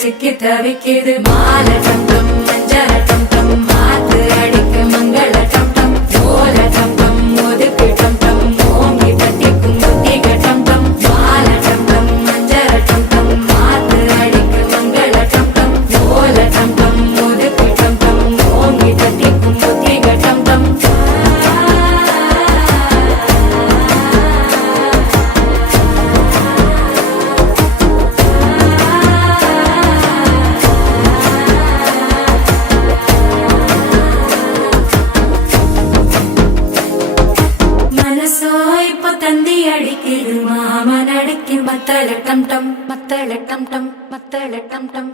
சிக்கி தவிக்குது மாலை டம் டம் மஞ்சள டம் டம் மாத்து அடிக்கு மங்கள டம் டம் ஓல டம் டம் ஒதுக்கு டம் டம் ஓங்கி தட்டிக்கும் புத்திக டம் டம் மாலை டம் டம் மஞ்சள டம் டம் மாத்து அடிக்கு மங்கள டம் டம் ஓல டம் டம் ஒதுக்கு டம் டம் ஓங்கி தட்டிக்கும் புத்திக டம் டம் தந்தி அடிக்குது மாமன் அடிக்கு மத்தள டம் டம் மத்தள டம் டம் மத்தள டம் டம்